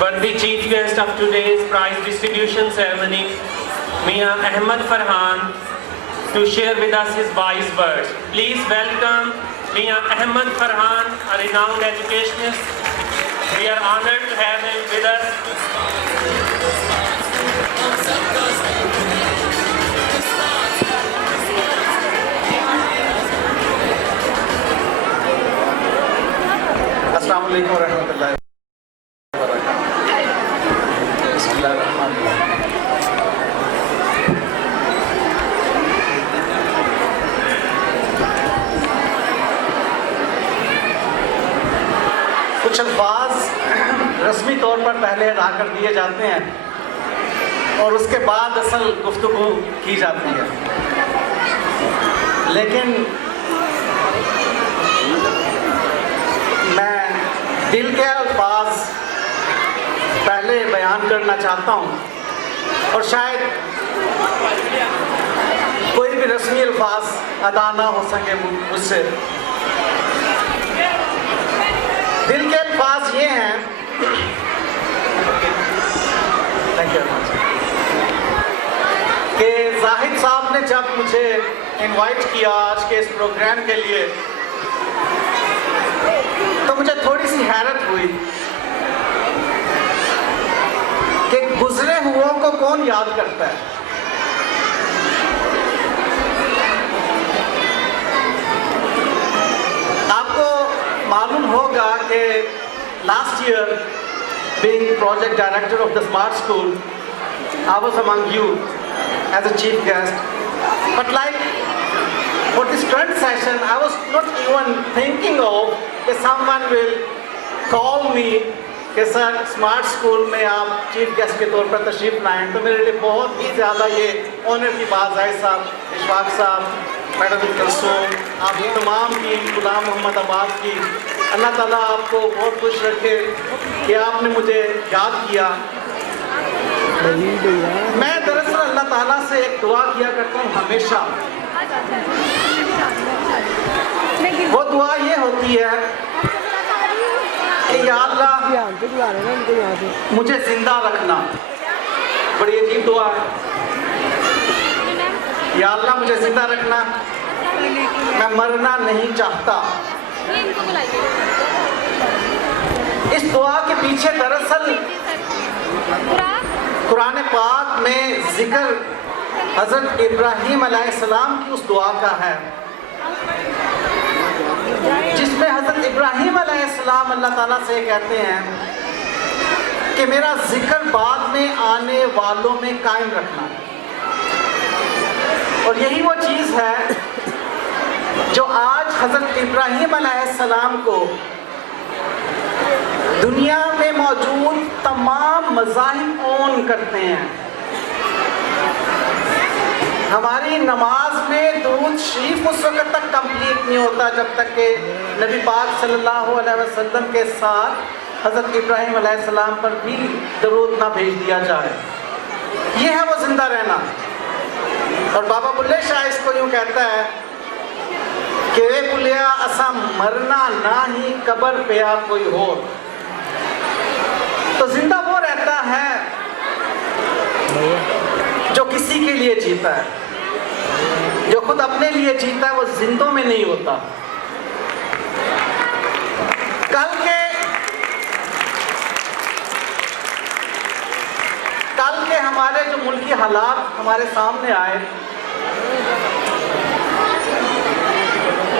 But the chief guest of today's prize distribution ceremony, Mia Ahmed Farhan, to share with us his wise words. Please welcome Mia Ahmed Farhan, a renowned educationist. We are honored to have him with us. अस्सलामु अलैकुम रहमतुल्लाहि व बरकातहू। बिस्मिल्लाहिर्रहमानिर्रहीम। कुछ अल्फाज रस्मी तौर पर पहले अदा कर दिए जाते हैं और उसके बाद असल गुफ्तगू की जाती है, लेकिन मैं दिल के अल्फाज पहले बयान करना चाहता हूँ और शायद कोई भी रस्मी अल्फाज अदा ना हो सके मुझसे। दिल के अल्फाज ये हैं कि जाहिद साहब ने जब मुझे इनवाइट किया आज के इस प्रोग्राम के लिए तो मुझे थोड़ी सी हैरत हुई कि गुजरे हुओं को कौन याद करता है। आपको मालूम होगा कि last year being project director of the smart school, I was among you as a chief guest, but like for this current session I was not even thinking of that someone will call me कि sir smart school में आप chief guest के तौर पर तशरीफ़ लाएँ। तो मेरे लिए बहुत ही ज़्यादा ये ऑनर की बात है साहब, इशफाक साहब, मैडम कलसूम, आप तमाम की, गुलाम मोहम्मद आबाद की, अल्लाह ताला आपको बहुत खुश रखे कि आपने मुझे याद किया। मैं दरअसल अल्लाह ताला से एक दुआ किया करता हूँ हमेशा। वो दुआ ये होती है कि या अल्लाह मुझे जिंदा रखना। बड़ी अजीब दुआ है। या अल्लाह मुझे जिंदा रखना, मैं मरना नहीं चाहता। इस दुआ के पीछे दरअसल कुरान पाक में जिक्र हज़रत इब्राहीम अलैहिस्सलाम की उस दुआ का है जिसमें हज़रत इब्राहीम अलैहिस्सलाम अल्लाह ताला से कहते हैं कि मेरा जिक्र बाद में आने वालों में कायम रखना। और यही वो चीज़ है जो आज हज़रत इब्राहीम अलैहिस्सलाम को दुनिया में मौजूद तमाम मज़ाहिब ओन करते हैं। हमारी नमाज में दुरूद शरीफ उस वक़्त तक कंप्लीट नहीं होता जब तक कि नबी पाक सल्लल्लाहु अलैहि वसल्लम के साथ हज़रत इब्राहीम अलैहिस्सलाम पर भी दरूद ना भेज दिया जाए। ये है वो जिंदा रहना। और बाबा बुल्ले शाह इसको यूँ कहता है कि वे बुलिया असा मरना ना ही कबर पे आ कोई हो। तो जिंदा वो रहता है जो किसी के लिए जीता है, जो खुद अपने लिए जीता है वो जिंदों में नहीं होता। कल के हमारे जो मुल्की हालात हमारे सामने आए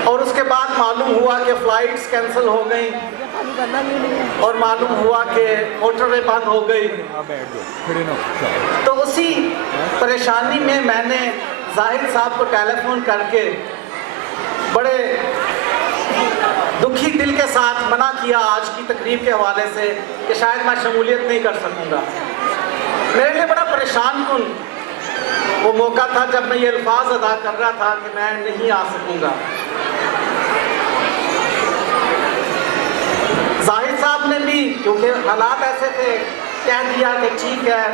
और उसके बाद मालूम हुआ कि फ्लाइट्स कैंसिल हो गई और मालूम हुआ कि मोटरवे बंद हो गई। तो उसी परेशानी में मैंने जाहिद साहब को टेलीफोन करके बड़े दुखी दिल के साथ मना किया आज की तकरीब के हवाले से कि शायद मैं शमूलियत नहीं कर सकूँगा। मेरे लिए बड़ा परेशान कुन वो मौका था जब मैं ये अल्फाज अदा कर रहा था कि मैं नहीं आ सकूँगा। जाहिद साहब ने भी क्योंकि हालात ऐसे थे कह दिया कि ठीक है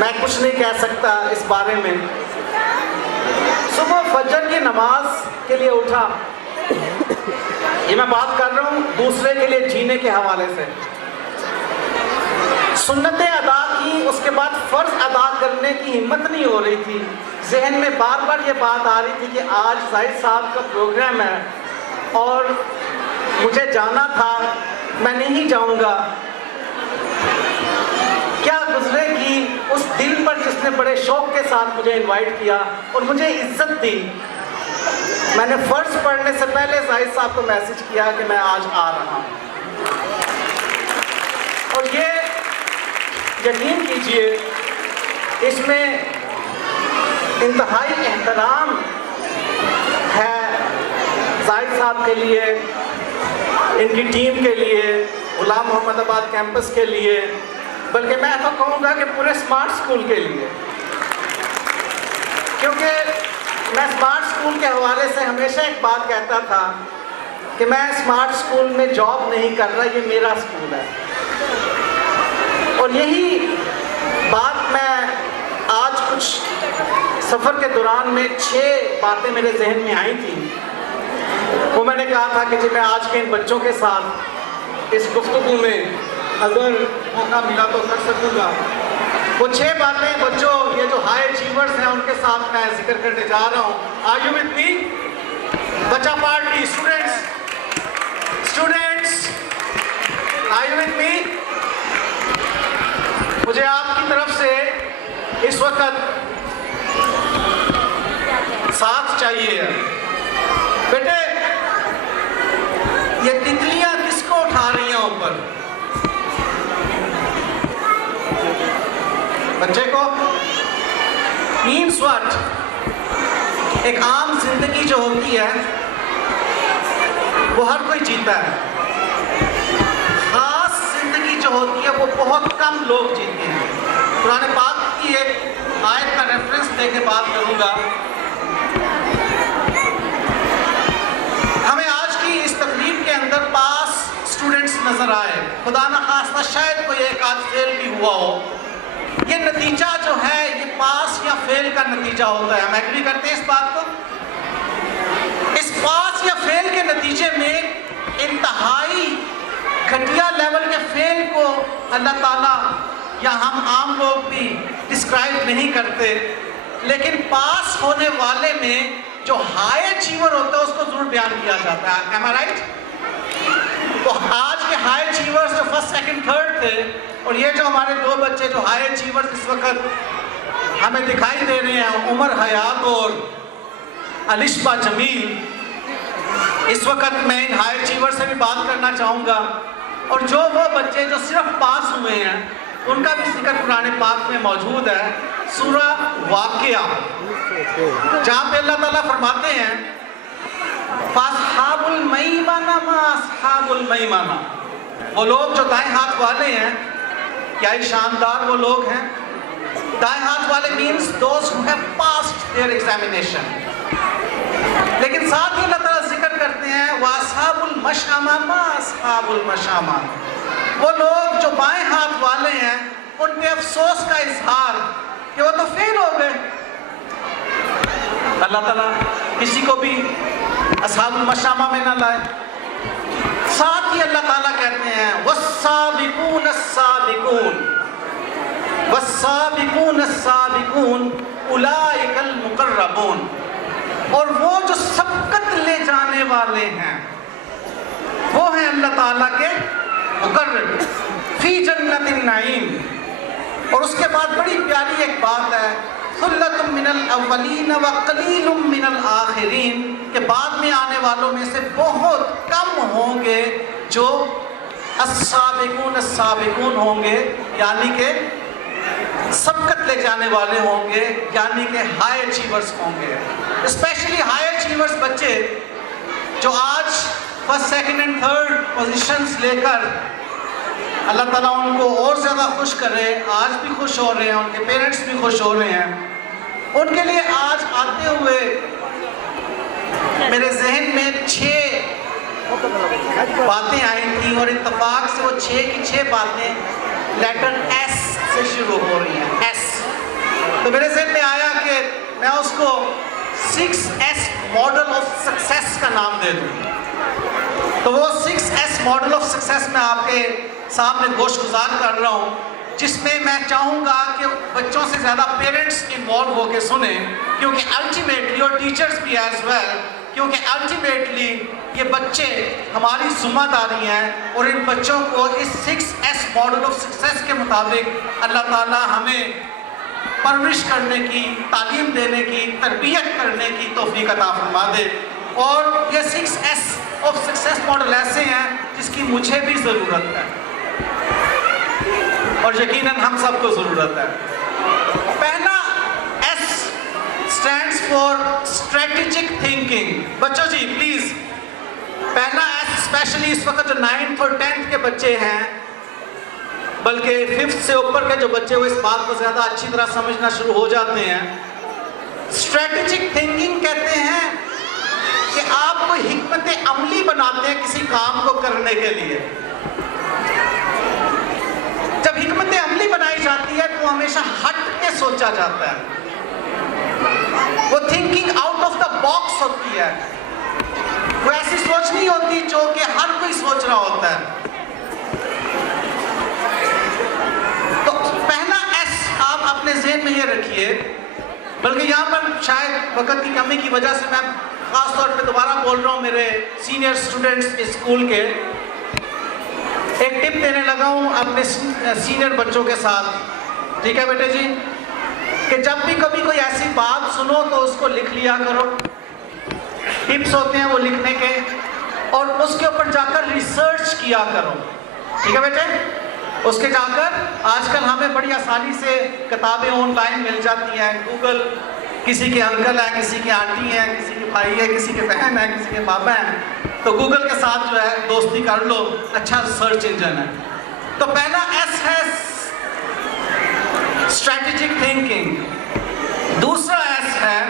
मैं कुछ नहीं कह सकता इस बारे में। सुबह फजर की नमाज के लिए उठा। ये मैं बात कर रहा हूँ दूसरे के लिए जीने के हवाले से। सुन्नतें अदा की, उसके बाद फ़र्ज अदा करने की हिम्मत नहीं हो रही थी। जहन में बार बार ये बात आ रही थी कि आज जाहिद साहब का प्रोग्राम है और मुझे जाना था, मैं नहीं जाऊंगा। क्या गुजरेगी उस दिल पर जिसने बड़े शौक के साथ मुझे इनवाइट किया और मुझे इज्जत दी। मैंने फ़र्ज पढ़ने से पहले जाहिद साहब को मैसेज किया कि मैं आज आ रहा हूँ, और ये यकीन कीजिए इसमें इंतहाई एहतराम है जाहिद साहब के लिए, इनकी टीम के लिए, गुलाम मोहम्मदाबाद कैंपस के लिए, बल्कि मैं तो कहूँगा कि पूरे स्मार्ट स्कूल के लिए। क्योंकि मैं स्मार्ट स्कूल के हवाले से हमेशा एक बात कहता था कि मैं स्मार्ट स्कूल में जॉब नहीं कर रहा, ये मेरा स्कूल है। और यही बात मैं आज कुछ सफ़र के दौरान में 6 बातें मेरे जहन में आई थी, वो मैंने कहा था कि जी मैं आज के इन बच्चों के साथ इस गुफ्तगू में अगर मौका मिला तो कर सकूँगा। वो 6 बातें बच्चों, ये जो हाई अचीवर्स हैं उनके साथ मैं जिक्र करने जा रहा हूँ। Are you with me? बच्चा party, students are you with me? मुझे आपकी तरफ से इस वक्त साथ चाहिए। बेटे ये तितलियां किसको उठा रही हैं ऊपर? बच्चे को मीन्स व्हाट? एक आम जिंदगी जो होती है वो हर कोई जीता है, खास जिंदगी जो होती है वो बहुत कम लोग जीते हैं। कुरान पाक की एक आयत का रेफरेंस देके बात करूंगा। हमें आज की इस तकरीब के अंदर पास स्टूडेंट्स नजर आए, खुदा न खास्ता शायद कोई एक आध फेल भी हुआ हो। ये नतीजा जो है ये पास या फेल का नतीजा होता है। हम एग्री करते हैं इस बात को? इस पास या फेल के नतीजे में इंतहाई घटिया लेवल के फेल को अल्लाह ताला या हम आम लोग भी डिस्क्राइब नहीं करते, लेकिन पास होने वाले में जो हाई अचीवर होता है उसको जरूर बयान किया जाता है। एम आई राइट? तो आज के हाई अचीवर्स जो फर्स्ट सेकंड थर्ड थे, और ये जो हमारे 2 बच्चे जो हाई अचीवर्स इस वक्त हमें दिखाई दे रहे हैं, उमर हयात और अलिशबा जमील, इस वक्त मैं इन हाई अचीवर से भी बात करना चाहूँगा। और जो वो बच्चे जो सिर्फ पास हुए हैं उनका भी जिक्र कुरान पाक में मौजूद है, सूरा वाक़िया, जहाँ पे अल्लाह ताला फरमाते हैं फासहाबुल मैमाना मा असहाबुल मैमाना, वो लोग जो दाएं हाथ वाले हैं, क्या ही शानदार वो लोग हैं। दाएं हाथ वाले means those who have passed their examination. लेकिन साथ ही अल्लाह ताला जिक्र करते हैं वासहाबुल मशामा मा असहाबुल मशामा, वो लोग जो बाएं हाथ वाले हैं उन पे अफसोस का इजहार कि वो तो फेल हो गए। अल्लाह ताला किसी को भी असहाबुल मशामा में ना लाए। साथ ही अल्लाह ताला कहते हैं वस्साबिकून अस्साबिकून वस्साबिकून अस्साबिकून उलाइकल मुकर्रबून, और वो जो सबकत ले जाने वाले हैं वो हैं अल्लाह ताला के मुकर्रब फी जन्नतिन नईम। और उसके बाद बड़ी प्यारी एक बात है, सुल्लतुम मिनल अव्वलीन व कलीलुम मिनल आखिरीन, के बाद में आने वालों में से बहुत कम होंगे जो अस्साबिकून अस्साबिकून होंगे, यानी कि सबकत ले जाने वाले होंगे, यानी कि हाई अचीवर्स होंगे। स्पेशली हाई अचीवर्स बच्चे जो आज first second and third positions लेकर अल्लाह ताला उनको और ज़्यादा खुश करे, आज भी खुश हो रहे हैं, उनके पेरेंट्स भी खुश हो रहे हैं। उनके लिए आज आते हुए मेरे जहन में 6 बातें आई थी, और इत्तेफाक से वो 6 की 6 बातें लेटर एस से शुरू हो रही हैं। एस, तो मेरे जहन में आया कि मैं उसको 6S मॉडल ऑफ सक्सेस का नाम दे दूँ। तो वो 6S मॉडल ऑफ सक्सेस मैं आपके सामने गोशगुजार कर रहा हूँ। जिसमें मैं चाहूँगा कि बच्चों से ज़्यादा पेरेंट्स इन्वॉल्व होकर सुने, क्योंकि अल्टीमेटली, और टीचर्स भी एज वेल, क्योंकि अल्टीमेटली ये बच्चे हमारी जिम्मेदारी हैं और इन बच्चों को इस 6S मॉडल ऑफ सक्सेस के मुताबिक अल्लाह ताला हमें परवरिश करने की, तालीम देने की, तरबियत करने की तौफीक अता फरमा दे। और ये 6S ऑफ सक्सेस मॉडल ऐसे हैं जिसकी मुझे भी ज़रूरत है और यकीनन हम सबको ज़रूरत है। पहला S stands for strategic thinking. बच्चों जी प्लीज़, पहला S स्पेशली इस वक्त जो 9th और 10th के बच्चे हैं, बल्कि 5th से ऊपर के जो बच्चे वो इस बात को ज़्यादा अच्छी तरह समझना शुरू हो जाते हैं। स्ट्रेटेजिक थिंकिंग कहते हैं कि आप कोई हिकमत अमली बनाते हैं किसी काम को करने के लिए। जब हिकमत अमली बनाई जाती है तो हमेशा हट के सोचा जाता है, वो thinking out of the box होती है, वो ऐसी सोच नहीं होती जो कि हर कोई सोच रहा होता है। तो पहला S आप अपने ज़हन में ये रखिए, बल्कि यहाँ पर शायद वक्त की कमी की वजह से मैं खास तौर पे दोबारा बोल रहा हूँ मेरे सीनियर स्टूडेंट्स स्कूल के, एक टिप देने लगा हूँ अपने सीनियर बच्चों के साथ। ठीक है बेटे जी, कि जब भी कभी कोई ऐसी बात सुनो तो उसको लिख लिया करो। टिप्स होते हैं वो लिखने के, और उसके ऊपर जाकर रिसर्च किया करो। ठीक है बेटे, उसके जाकर आजकल हमें बड़ी आसानी से किताबें ऑनलाइन मिल जाती हैं। गूगल, किसी के अंकल हैं, किसी की आंटी हैं, किसी के भाई है, किसी के बहन है, किसी के पापा हैं, तो गूगल के साथ जो है दोस्ती कर लो, अच्छा सर्च इंजन है। तो पहला S है स्ट्रेटेजिक थिंकिंग। दूसरा S है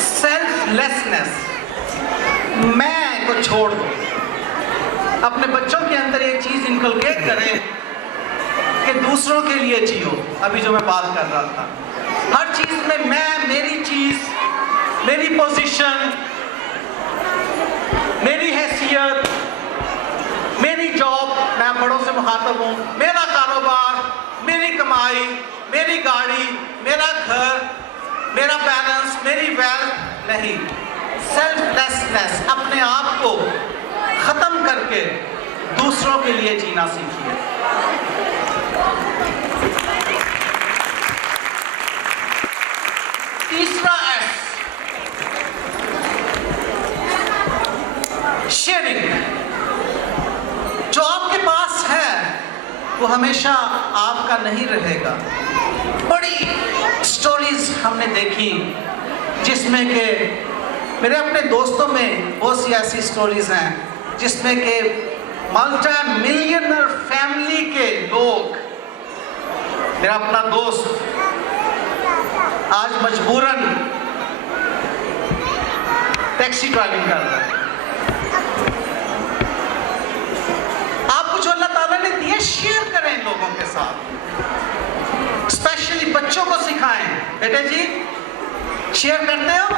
सेल्फलेसनेस, मैं को छोड़ दो। अपने बच्चों के अंदर ये चीज़ इनकलकेट करें कि दूसरों के लिए जियो। अभी जो मैं बात कर रहा था, हर चीज़ में मैं, मेरी चीज़, मेरी पोजीशन, मेरी हैसियत, मेरी जॉब, मैं बड़ों से मुखातब हूँ, मेरा कारोबार, मेरी कमाई, मेरी गाड़ी, मेरा घर, मेरा बैलेंस, मेरी वेल्थ नहीं। सेल्फलेसनेस, अपने आप को ख़त्म करके दूसरों के लिए जीना सीखिए। तीसरा S शेयरिंग। जो आपके पास है वो हमेशा आपका नहीं रहेगा। बड़ी स्टोरीज हमने देखी जिसमें कि मेरे अपने दोस्तों में बहुत सी ऐसी स्टोरीज हैं जिसमें कि मल्टी मिलियनर फैमिली के लोग, मेरा अपना दोस्त आज मजबूरन टैक्सी ड्राइविंग कर रहा है। आपको जो अल्लाह ताला ने दिए शेयर करें लोगों के साथ, स्पेशली बच्चों को सिखाएं। बेटे जी शेयर करते हो,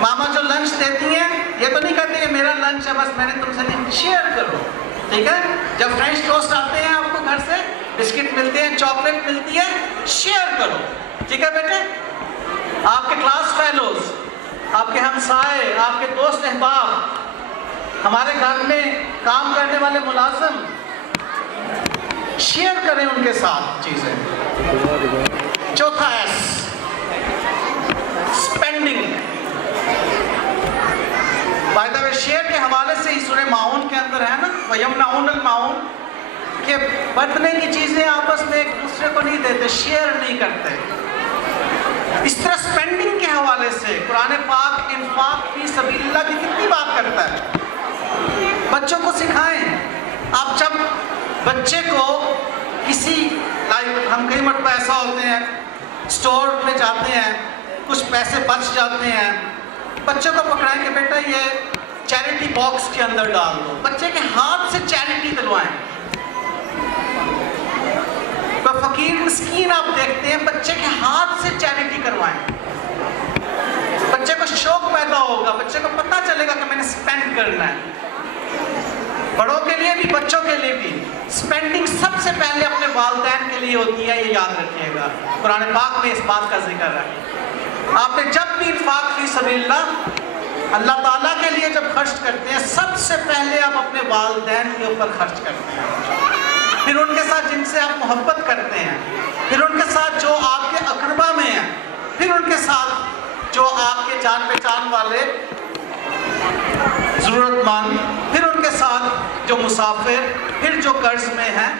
मामा जो लंच देती हैं ये तो नहीं कहते ये मेरा लंच है बस मैंने तुमसे नहीं, शेयर करो। ठीक है, जब फ्रेंच टोस्ट आते हैं आपको घर से, बिस्किट मिलते हैं, चॉकलेट मिलती है, शेयर करो। ठीक है बेटे, आपके क्लास फेलोज, आपके हमसाए, आपके दोस्त अहबाब, हमारे घर में काम करने वाले मुलाजिम, शेयर करें उनके साथ चीजें। चौथा S spending. By the way share के हवाले से ही सूरह माऊन के अंदर है ना, वयमनाउनल माऊन, कि बरतने की चीजें आपस में एक दूसरे को नहीं देते, शेयर नहीं करते। इस तरह स्पेंडिंग के हवाले से कुरान पाक इंफाक फी सबीलिल्लाह की कितनी बात करता है। बच्चों को सिखाएं। आप जब बच्चे को किसी, लाइक हम कई मरतबा ऐसा होते हैं स्टोर में जाते हैं, कुछ पैसे बच जाते हैं, बच्चे को पकड़ाएं कि बेटा ये चैरिटी बॉक्स के अंदर डाल दो, बच्चे के हाथ से चैरिटी दिलवाएं। तो फकीर मिस्कीन आप देखते हैं, बच्चे के हाथ से चैरिटी करवाएं। बच्चे को शौक पैदा होगा, बच्चे को पता चलेगा कि मैंने स्पेंड करना है। बड़ों के लिए भी बच्चों के लिए भी स्पेंडिंग सबसे पहले वालिदैन के लिए होती है, ये याद रखिएगा। कुरान पाक में इस बात का जिक्र है। आपने जब भी इंफाक फी सबीलिल्लाह अल्लाह ताला के लिए जब खर्च करते हैं, सबसे पहले आप अपने वालिदैन के ऊपर खर्च करते हैं, फिर उनके साथ जिनसे आप मोहब्बत करते हैं, फिर उनके साथ जो आपके अकरबा में हैं, फिर उनके साथ जो आपके जान पहचान वाले ज़रूरतमंद, फिर उनके साथ जो मुसाफिर, फिर जो कर्ज में हैं।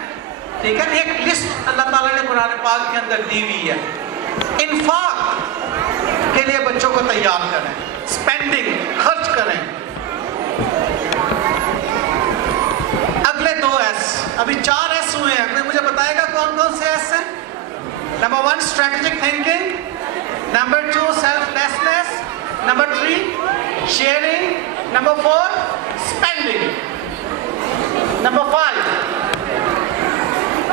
ठीक है, एक लिस्ट अल्लाह ताला ने कुरान पाक के अंदर दी हुई है। इंफाक के लिए बच्चों को तैयार करें, स्पेंडिंग, खर्च करें। अगले 2 एस, अभी 4 एस हुए हैं, कोई मुझे बताएगा कौन कौन से एस हैं? Number 1 strategic thinking, number 2 selflessness, number 3 sharing, number 4 spending, number 5।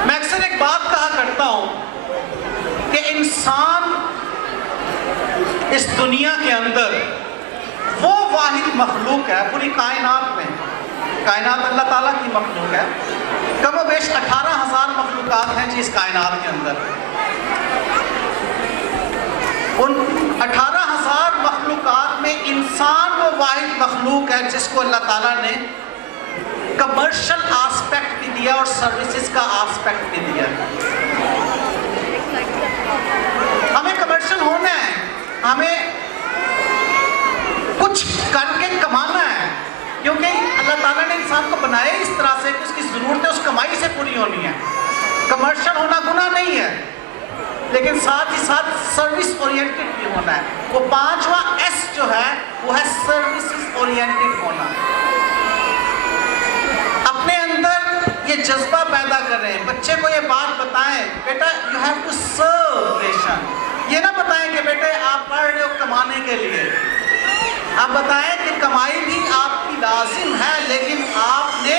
मैं अक्सर एक बात कहा करता हूं कि इंसान इस दुनिया के अंदर वो वाहिद मखलूक है पूरी कायनात में, कायनात अल्लाह ताला की मखलूक है, कम बेश 18,000 मखलूकात हैं जी इस कायनात के अंदर। उन 18,000 मखलूकात में इंसान वो वाहिद मखलूक है जिसको अल्लाह ताला ने कमर्शियल आस्पेक्ट भी दिया और सर्विसेज का आस्पेक्ट भी दिया। हमें कमर्शियल होना है, हमें कुछ करके कमाना है, क्योंकि अल्लाह ताला ने इंसान को बनाया इस तरह से कि उसकी ज़रूरतें उस कमाई से पूरी होनी है। कमर्शियल होना गुनाह नहीं है, लेकिन साथ ही साथ सर्विस ओरिएंटेड भी होना है। वो 5वां एस जो है वो है सर्विसेज ओरिएंटेड होना। अपने अंदर ये जज्बा पैदा करें, बच्चे को ये बात बताएं, बेटा you have to serve nation. ये ना बताएं कि बेटे आप पढ़ रहे हो कमाने के लिए, आप बताएं कि कमाई भी आपकी लाजिम है, लेकिन आपने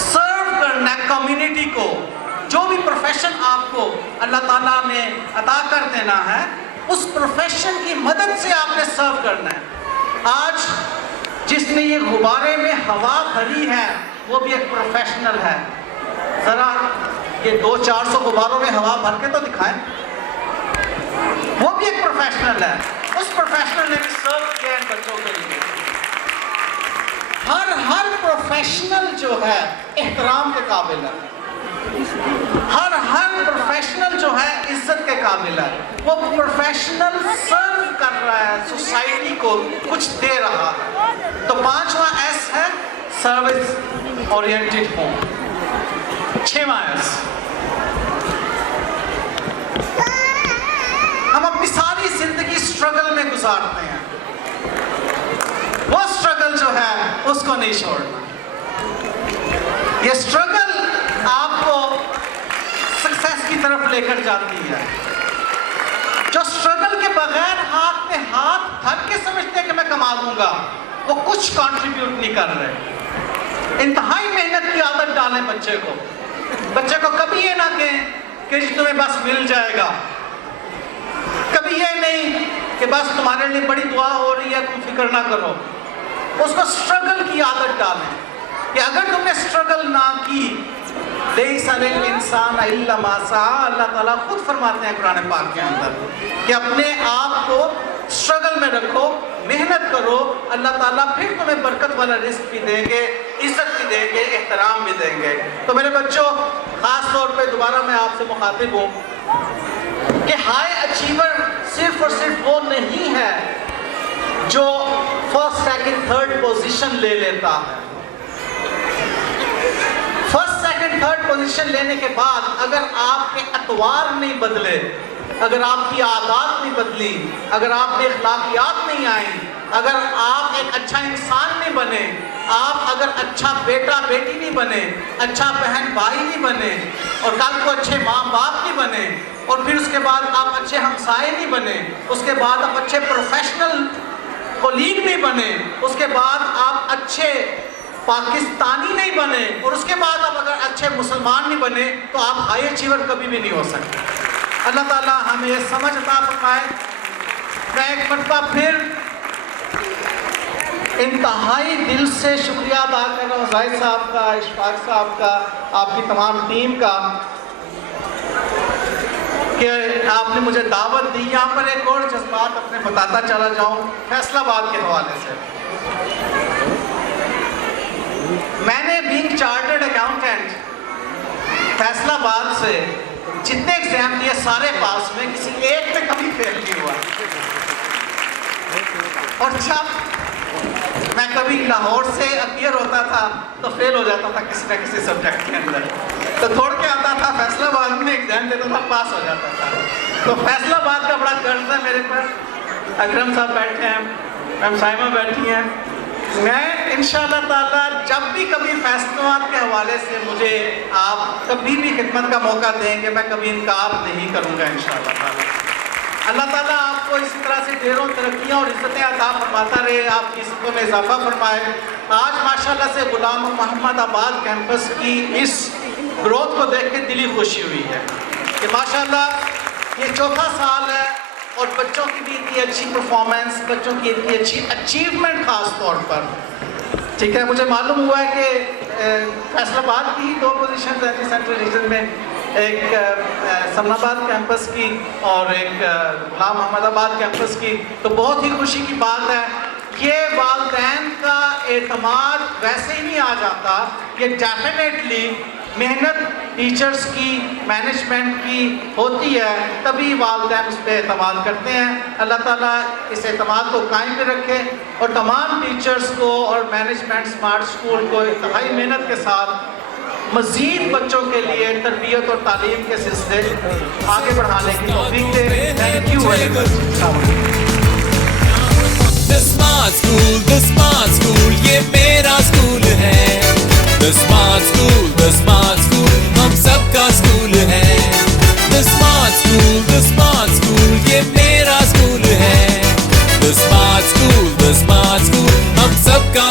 सर्व करना है कम्युनिटी को। जो भी प्रोफेशन आपको अल्लाह ताला ने अता कर देना है, उस प्रोफेशन की मदद से आपने सर्व करना है। आज जिसने ये गुब्बारे में हवा भरी है वो भी एक प्रोफेशनल है। ज़रा ये 200-400 गुब्बारों में हवा भर के तो दिखाएं, वो भी एक प्रोफेशनल है। उस प्रोफेशनल ने भी सर्व किया इन बच्चों के लिए। हर प्रोफेशनल जो है एहतराम के काबिल है, हर प्रोफेशनल जो है इज्जत के काबिल है। वो प्रोफेशनल सर्व कर रहा है, सोसाइटी को कुछ दे रहा है। तो 5वां एस है सर्विस ओरिएंटेड होम। 6वां एस, हम अपनी सारी जिंदगी स्ट्रगल में गुजारते हैं, वो स्ट्रगल जो है उसको नहीं छोड़ना। ये स्ट्रगल आपको सक्सेस की तरफ लेकर जाती है। जो स्ट्रगल के बगैर हाथ में हाथ धर के समझते हैं कि मैं कमा लूंगा, वो कुछ कंट्रीब्यूट नहीं कर रहे। इंतहाई मेहनत की आदत डालें बच्चे को। बच्चे को कभी ये ना कहें कि तुम्हें बस मिल जाएगा, कभी ये नहीं कि बस तुम्हारे लिए बड़ी दुआ हो रही है तुम फिक्र ना करो। उसको स्ट्रगल की आदत डालें कि अगर तुमने स्ट्रगल ना की, इंसान अल्लाह ताला खुद फरमाते हैं कुरान पाक के अंदर कि अपने आप को स्ट्रगल में रखो, मेहनत करो, अल्लाह ताला फिर तुम्हें बरकत वाला रिस्क भी देंगे, इज्जत भी देंगे, एहतराम भी देंगे। तो मेरे बच्चों, ख़ास तौर पे दोबारा मैं आपसे मुखातिब हूँ कि हाई अचीवर सिर्फ और सिर्फ वो नहीं है जो फर्स्ट सेकंड थर्ड पोजीशन ले लेता है। फर्स्ट सेकंड थर्ड पोजीशन लेने के बाद अगर आपके अतवार नहीं बदले, अगर आपकी आदत नहीं बदली, अगर आप में अखलाकियात नहीं आई, अगर आप एक अच्छा इंसान नहीं बने, आप अगर अच्छा बेटा बेटी नहीं बने, अच्छा बहन भाई नहीं बने, और कल को अच्छे माँ बाप नहीं बने, और फिर उसके बाद आप अच्छे हमसाए नहीं बने, उसके बाद आप अच्छे प्रोफेशनल कोलीग नहीं बने, उसके बाद आप अच्छे पाकिस्तानी नहीं बने, और उसके बाद आप अगर अच्छे मुसलमान नहीं बने, तो आप हाई अचीवर कभी भी नहीं हो सकते। अल्लाह ताला हमें ये समझ अता फरमाए। मैं एक मरतबा फिर इंतहाई दिल से शुक्रिया अदा कर रहा हूँ जाहिद साहब का, इशफाक साहब का, आपकी तमाम टीम का कि आपने मुझे दावत दी। यहाँ पर एक और जज्बात अपने बताता चला जाऊँ फैसलाबाद के हवाले से। मैंने बीइंग चार्टर्ड अकाउंटेंट फैसलाबाद से जितने एग्जाम दिए सारे पास में, किसी एक में कभी फेल नहीं हुआ। और जब मैं कभी लाहौर से अपीयर होता था तो फेल हो जाता था किसी न किसी सब्जेक्ट के अंदर, तो दौड़ के आता था फैसलाबाद में एग्जाम देता था, पास हो जाता था। तो फैसलाबाद का बड़ा कर्ज है मेरे पर। अकरम साहब बैठे हैं, मैम साइमा बैठी हैं। मैं इंशाअल्लाह ताला जब भी कभी फैसलाबाद के हवाले से मुझे आप कभी भी खिदमत का मौका देंगे, मैं कभी इनकार नहीं करूँगा इंशाअल्लाह ताला। अल्लाह ताला आपको इस तरह से ढेरों तरक्कियाँ और इज़्ज़तें अता फरमाता रहे, आपकी इज़्ज़तों में इजाफा फरमाए। आज माशाल्लाह से गुलाम मोहम्मद आबाद कैंपस की इस ग्रोथ को देख के दिली खुशी हुई है कि माशाल्लाह ये चौथा साल है और बच्चों की भी इतनी अच्छी परफॉर्मेंस, बच्चों की इतनी अच्छी अचीवमेंट ख़ास तौर पर, ठीक है। मुझे मालूम हुआ है कि फैसलाबाद की ही 2 पोजीशन है सेंट्रल रीजन में, एक सन्नाबाद कैंपस की और एक गुलाम मोहम्मदाबाद कैंपस की। तो बहुत ही खुशी की बात है। ये वालिदैन का एतमाद वैसे ही नहीं आ जाता, ये डेफिनेटली मेहनत टीचर्स की, मैनेजमेंट की होती है, तभी वालिदैन उस पर एतमाद करते हैं। अल्लाह ताला इस एतमाद को कायम पे रखे और तमाम टीचर्स को और मैनेजमेंट स्मार्ट स्कूल को इंतहाई मेहनत के साथ मज़ीद बच्चों के लिए तरबियत और तालीम के सिलसिले आगे बढ़ाने की तौफीक दे। Thank you very much. The smart school, ये मेरा स्कूल है। The smart school, हम सबका स्कूल है। The smart school, ये मेरा स्कूल है। The smart school, हम सबका